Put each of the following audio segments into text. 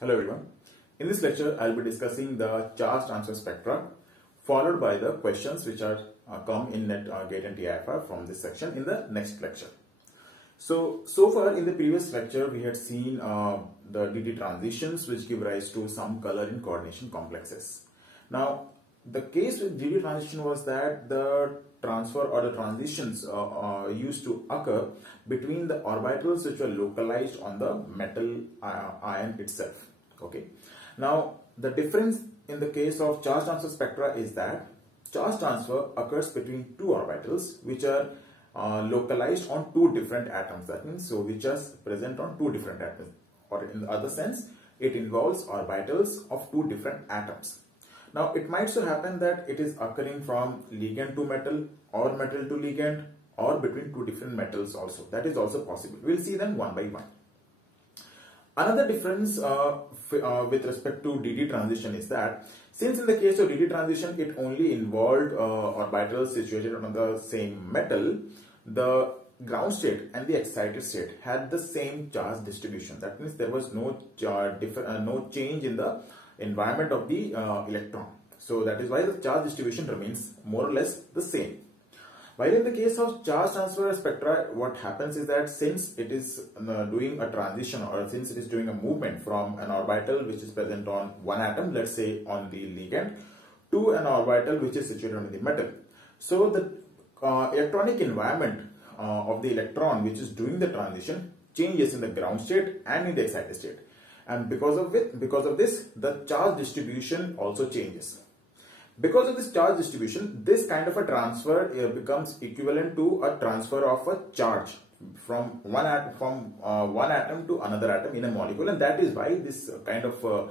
Hello everyone. In this lecture, I'll be discussing the charge transfer spectra followed by the questions which are come in NET GATE and TIFR from this section in the next lecture. So far in the previous lecture, we had seen the DT transitions which give rise to some color in coordination complexes. Now, the case with DT transition was that the transfer or the transitions used to occur between the orbitals which were localized on the metal ion itself. Okay. Now, the difference in the case of charge transfer spectra is that charge transfer occurs between two orbitals which are localized on two different atoms. That means which are present on two different atoms, or in the other sense, it involves orbitals of two different atoms. Now, it might so happen that it is occurring from ligand to metal or metal to ligand or between two different metals also. That is also possible. We'll see them one by one. Another difference with respect to DT transition is that since in the case of DT transition it only involved orbitals situated on the same metal, the ground state and the excited state had the same charge distribution. That means there was no change in the environment of the electron. So that is why the charge distribution remains more or less the same. While in the case of charge transfer spectra, what happens is that since it is doing a transition, or since it is doing a movement from an orbital which is present on one atom, let's say on the ligand, to an orbital which is situated on the metal. So the electronic environment of the electron which is doing the transition changes in the ground state and in the excited state. And because of this, the charge distribution also changes. Because of this charge distribution, this kind of a transfer becomes equivalent to a transfer of a charge from one atom to another atom in a molecule, and that is why this kind of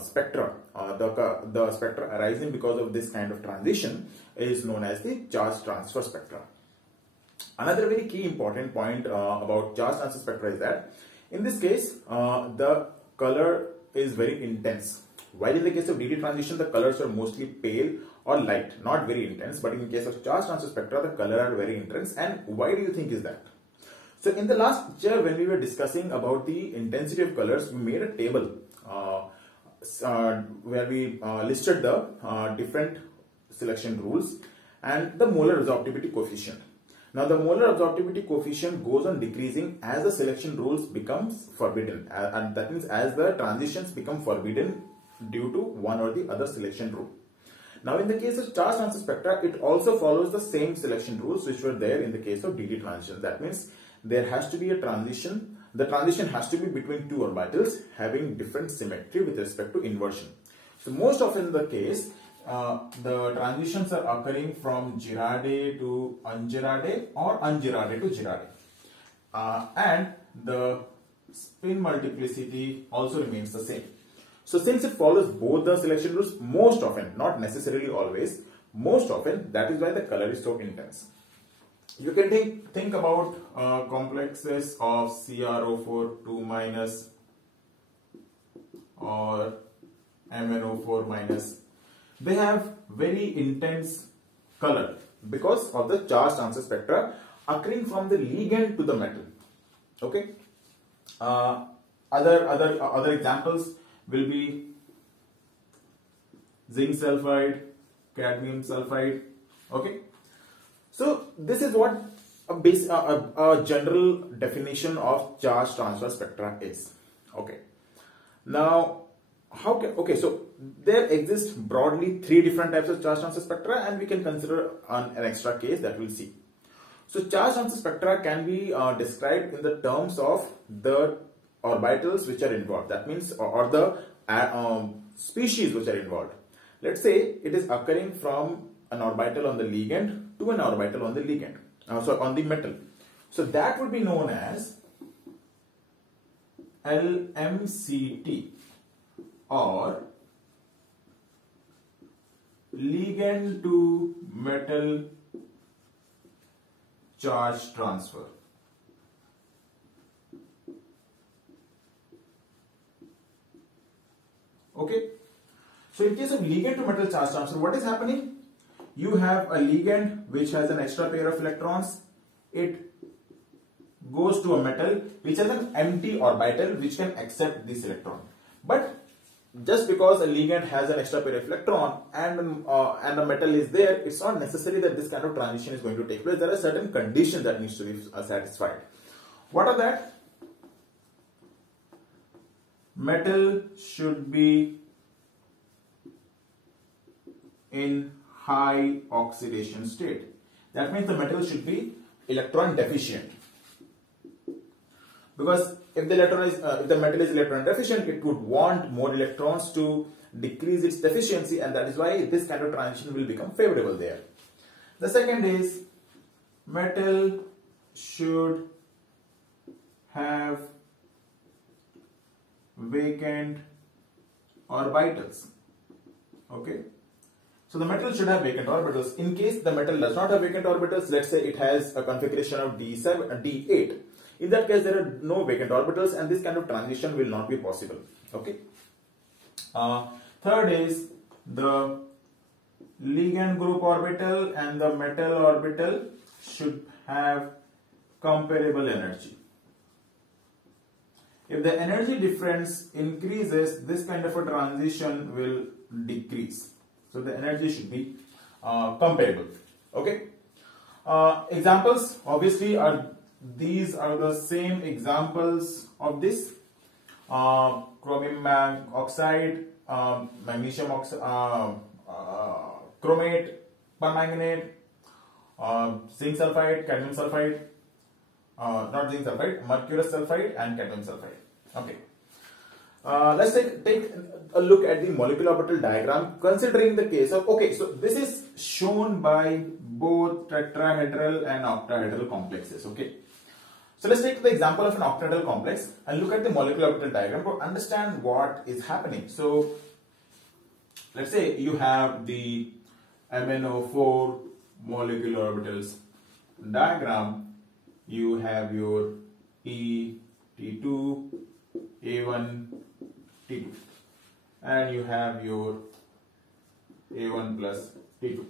spectra, the spectra arising because of this kind of transition, is known as the charge transfer spectra. Another very key important point about charge transfer spectra is that in this case, the color is very intense. While in the case of DT transition, the colors are mostly pale or light, not very intense. But in the case of charge transfer spectra, the color are very intense. And why do you think is that? So in the last lecture, when we were discussing about the intensity of colors, we made a table where we listed the different selection rules and the molar absorptivity coefficient. Now, the molar absorptivity coefficient goes on decreasing as the selection rules becomes forbidden, and that means as the transitions become forbidden due to one or the other selection rule. Now, in the case of charge transfer spectra, it also follows the same selection rules which were there in the case of DT transition. That means there has to be a transition. The transition has to be between two orbitals having different symmetry with respect to inversion. So, most often the case, the transitions are occurring from Girardet to un-Girardet or un-Girardet to Girardet. And the spin multiplicity also remains the same. So since it follows both the selection rules, most often, not necessarily always, most often, that is why the color is so intense. You can think about complexes of CrO4 2- or MnO4-. They have very intense color because of the charge transfer spectra occurring from the ligand to the metal. Okay. Other examples will be zinc sulfide, cadmium sulfide. Okay. So this is what a general definition of charge transfer spectra is. Okay. Now, so there exist broadly three different types of charge transfer spectra, and we can consider an extra case that we'll see. So charge transfer spectra can be described in the terms of the orbitals which are involved. That means, or the species which are involved. Let's say it is occurring from an orbital on the ligand to an orbital on the ligand, on the metal. So that would be known as LMCT, or ligand to metal charge transfer. Okay. So in case of ligand to metal charge transfer, what is happening? You have a ligand which has an extra pair of electrons. It goes to a metal which has an empty orbital which can accept this electron. But just because a ligand has an extra pair of electron and the metal is there, it's not necessary that this kind of transition is going to take place. There are certain conditions that needs to be satisfied. What are that? Metal should be in high oxidation state. That means the metal should be electron deficient. Because if the metal is electron deficient, it would want more electrons to decrease its deficiency, and that is why this kind of transition will become favorable there. The second is metal should have vacant orbitals. Okay. So the metal should have vacant orbitals. In case the metal does not have vacant orbitals, let's say it has a configuration of D8. In that case, there are no vacant orbitals and this kind of transition will not be possible. Okay. Third is the ligand group orbital and the metal orbital should have comparable energy. If the energy difference increases, this kind of a transition will decrease. So the energy should be comparable. Okay. Examples obviously are these are the same examples of this. Chromium oxide, magnesium oxide, chromate, permanganate, zinc sulfide, cadmium sulfide, not zinc sulfide, mercurous sulfide and cadmium sulfide. Okay. Let's take a look at the molecular orbital diagram considering the case of, okay, so this is shown by both tetrahedral and octahedral complexes. Okay. So let's take the example of an octahedral complex and look at the molecular orbital diagram to understand what is happening. So let's say you have the MnO4 molecular orbitals diagram. You have your E, T2, A1, T2, and you have your A1 plus T2.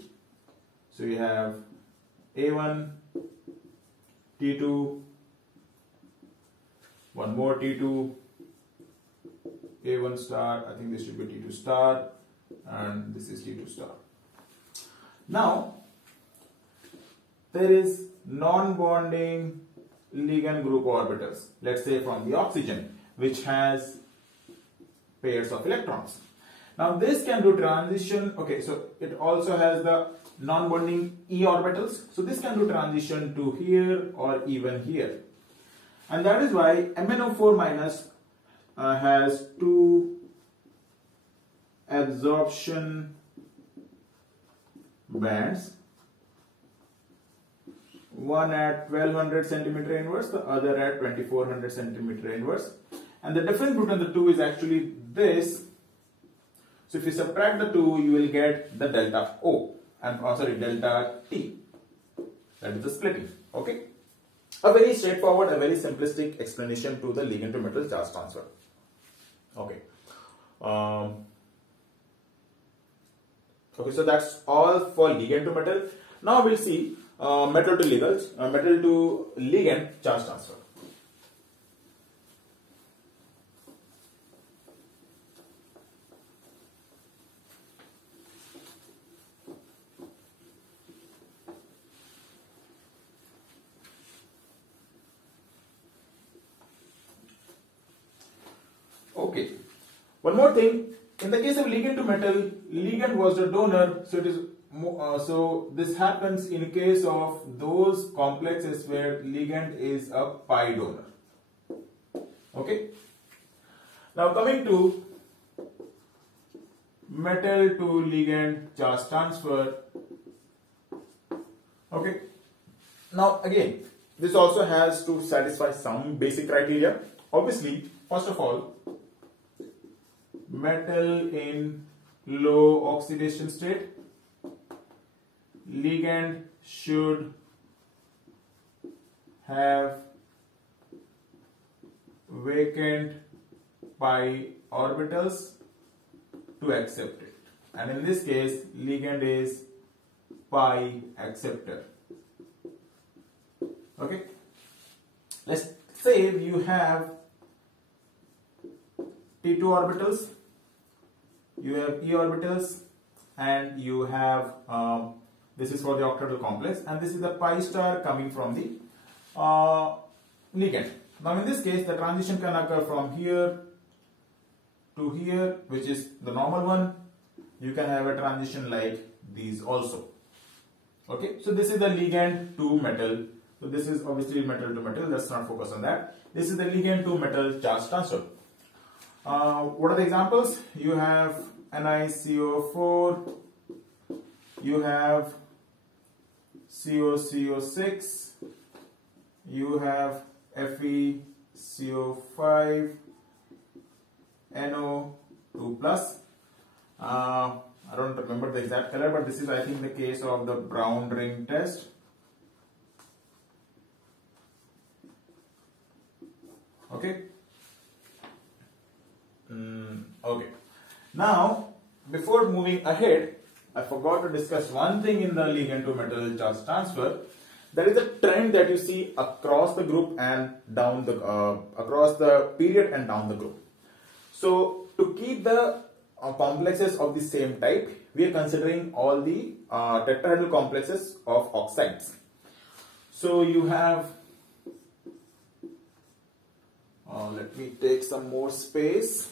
So you have A1, T2, one more T2, A1 star, I think this should be T2 star, and this is T2 star. Now, there is non-bonding ligand group orbitals, let's say from the oxygen, which has pairs of electrons. Now this can do transition, okay, so it also has the non-bonding e orbitals, so this can do transition to here or even here. And that is why MnO4 minus has two absorption bands, one at 1200 centimeter inverse, the other at 2400 centimeter inverse, and the difference between the two is actually this. So if you subtract the two, you will get the delta O and delta T, that is the splitting. Okay, a very straightforward, a very simplistic explanation to the ligand to metal charge transfer. Okay. Okay, so that's all for ligand to metal. Now we'll see metal to ligand charge transfer. Okay, one more thing. In the case of ligand to metal, ligand was the donor, so it is so this happens in case of those complexes where ligand is a pi donor. Okay. Now coming to metal to ligand charge transfer. Okay. Now again, this also has to satisfy some basic criteria. Obviously, first of all, metal in low oxidation state, ligand should have vacant pi orbitals to accept it, and in this case ligand is pi acceptor. Okay, let's say you have T2 orbitals, you have E orbitals, and you have this is for the octahedral complex, and this is the pi star coming from the ligand. Now in this case, the transition can occur from here to here, which is the normal one. You can have a transition like these also. Okay, so this is the ligand to metal. So this is obviously metal to metal. Let's not focus on that. This is the ligand to metal charge transfer. What are the examples? You have NiCO4, you have COCO6, you have FeCO5, NO2 plus. I don't remember the exact color, but this is, I think, the case of the brown ring test. Okay. Okay. Now, before moving ahead, I forgot to discuss one thing in the ligand to metal charge transfer. There is a trend that you see across the group and down the across the period and down the group. So, to keep the complexes of the same type, we are considering all the tetrahedral complexes of oxides. So you have, let me take some more space.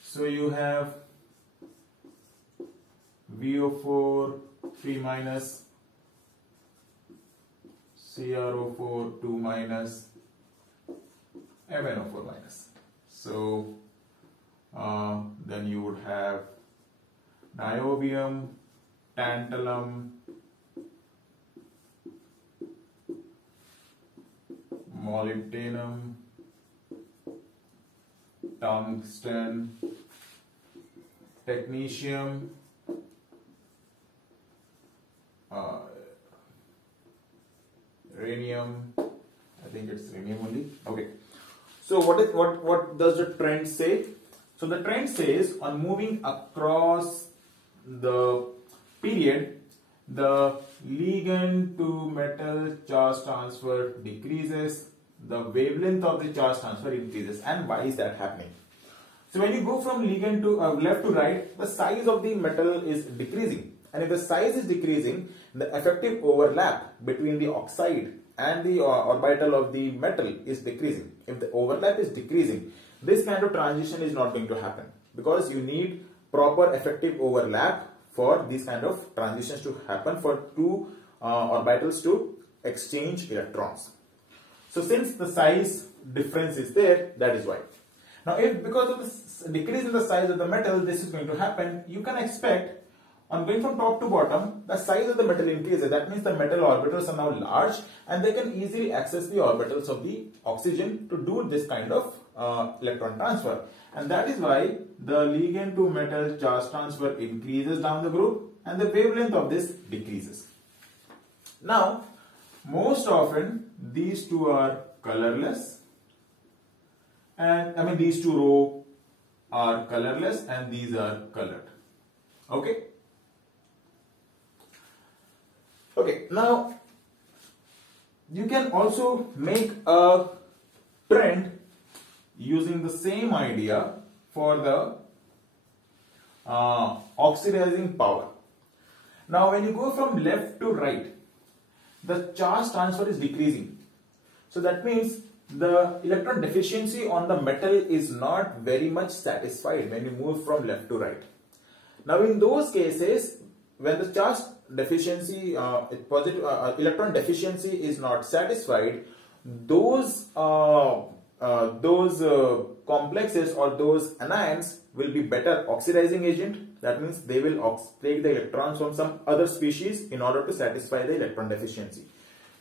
So you have VO4 3 minus, CrO4 2 minus, MnO4 minus. So then you would have niobium, tantalum, molybdenum, tungsten, technetium, rhenium. I think it's rhenium only. Okay. So what does the trend say? So the trend says on moving across the period, the ligand to metal charge transfer decreases, the wavelength of the charge transfer increases. And why is that happening? So when you go from ligand to left to right, the size of the metal is decreasing. And if the size is decreasing, the effective overlap between the oxide and the orbital of the metal is decreasing. If the overlap is decreasing, this kind of transition is not going to happen, because you need proper effective overlap for these kind of transitions to happen, for two orbitals to exchange electrons. So since the size difference is there, that is why. Now if because of this decrease in the size of the metal, this is going to happen, you can expect on going from top to bottom, the size of the metal increases. That means the metal orbitals are now large and they can easily access the orbitals of the oxygen to do this kind of electron transfer. And that is why the ligand to metal charge transfer increases down the group and the wavelength of this decreases. Now, most often these two are colorless, and these two rows are colorless and these are colored. Okay. Okay, now you can also make a trend using the same idea for the oxidizing power. Now when you go from left to right, the charge transfer is decreasing. So that means the electron deficiency on the metal is not very much satisfied when you move from left to right. Now in those cases, when the charge deficiency, electron deficiency is not satisfied, those complexes or those anions will be better oxidizing agent. That means they will take the electrons from some other species in order to satisfy the electron deficiency.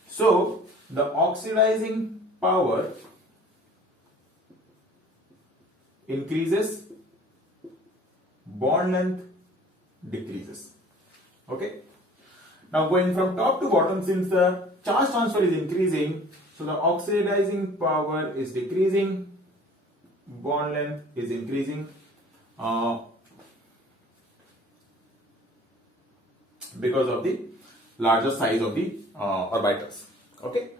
So the oxidizing power increases, bond length decreases. Okay. Now going from top to bottom, since the charge transfer is increasing, so the oxidizing power is decreasing, bond length is increasing because of the larger size of the orbitals. Okay.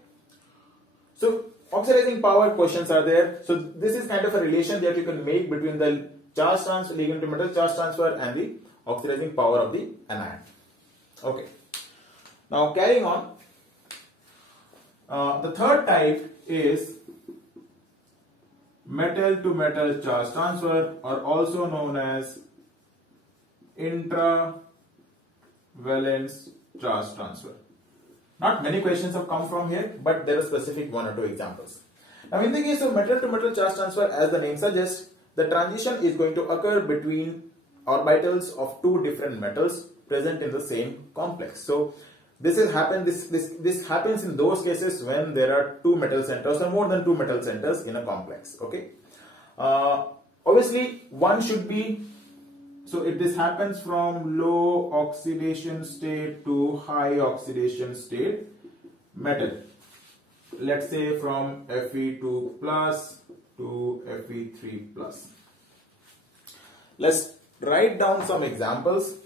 So Oxidizing power questions are there. So this is kind of a relation that you can make between the charge transfer, ligand to metal charge transfer, and the oxidizing power of the anion. Okay. Now carrying on, the third type is metal to metal charge transfer, or also known as intravalence charge transfer. Not many questions have come from here, but there are specific one or two examples. Now in the case of metal to metal charge transfer, as the name suggests, the transition is going to occur between orbitals of two different metals present in the same complex. So this happens in those cases when there are two metal centers or more than two metal centers in a complex. Okay. Obviously, one should be, so if this happens from low oxidation state to high oxidation state metal, let's say from Fe2 plus to Fe3 plus. Let's write down some examples.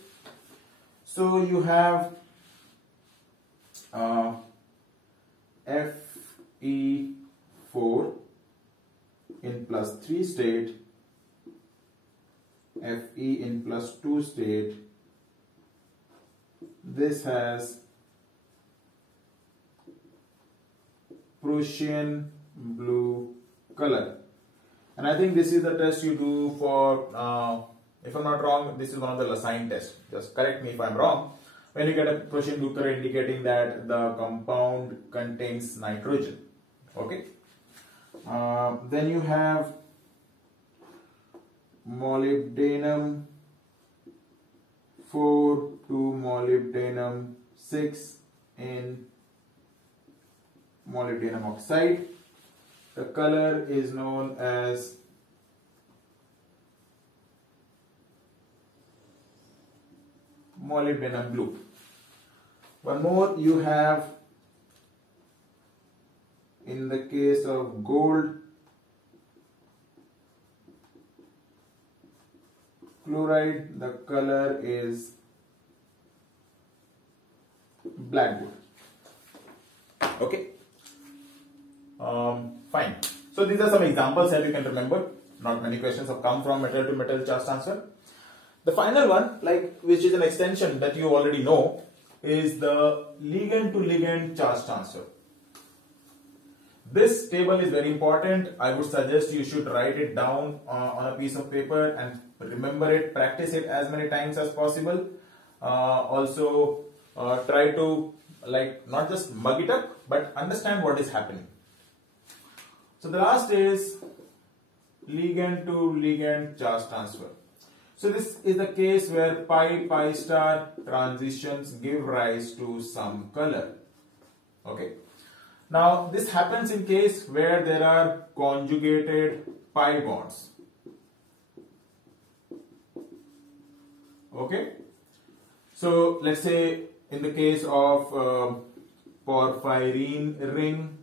So you have Fe4 in plus 3 state, Fe in plus 2 state. This has Prussian blue color, and I think this is the test you do for, if I'm not wrong, this is one of the Lassine tests. Just correct me if I'm wrong. When you get a Prussian blue color indicating that the compound contains nitrogen. Okay. Then you have molybdenum 4 to molybdenum 6 in molybdenum oxide. The color is known as molybdenum blue. One more you have, in the case of gold chloride, the color is black gold. Okay. Fine. So these are some examples that you can remember. Not many questions have come from metal to metal charge transfer. The final one, which is an extension that you already know, is the ligand to ligand charge transfer. This table is very important. I would suggest you should write it down on a piece of paper and remember it, practice it as many times as possible. Also try to not just mug it up, but understand what is happening. So the last is ligand to ligand charge transfer. So this is the case where pi star transitions give rise to some color. Okay. Now this happens in case where there are conjugated pi bonds. Okay. So let's say in the case of porphyrin ring,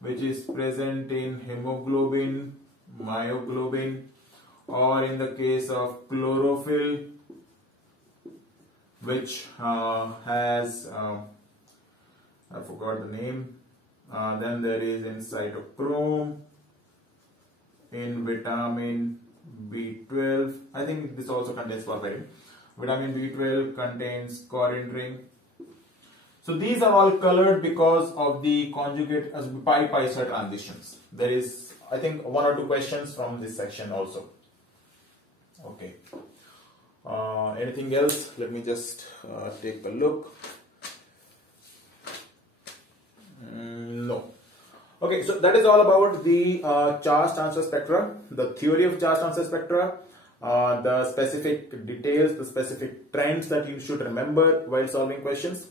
which is present in hemoglobin, myoglobin, or in the case of chlorophyll, which has I forgot the name. Then there is in cytochrome, in vitamin B12. I think this also contains porphyrin. Vitamin B12 contains corrin ring. So these are all colored because of the conjugate pi star transitions. There is, I think, one or two questions from this section also. Okay. Anything else? Let me just take a look. No. Okay, so that is all about the charge transfer spectra, the theory of charge transfer spectra, the specific details, the specific trends that you should remember while solving questions.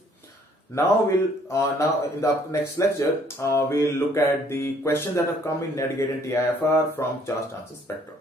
Now in the next lecture, we'll look at the questions that have come in NET GATE and TIFR from charge transfer spectra.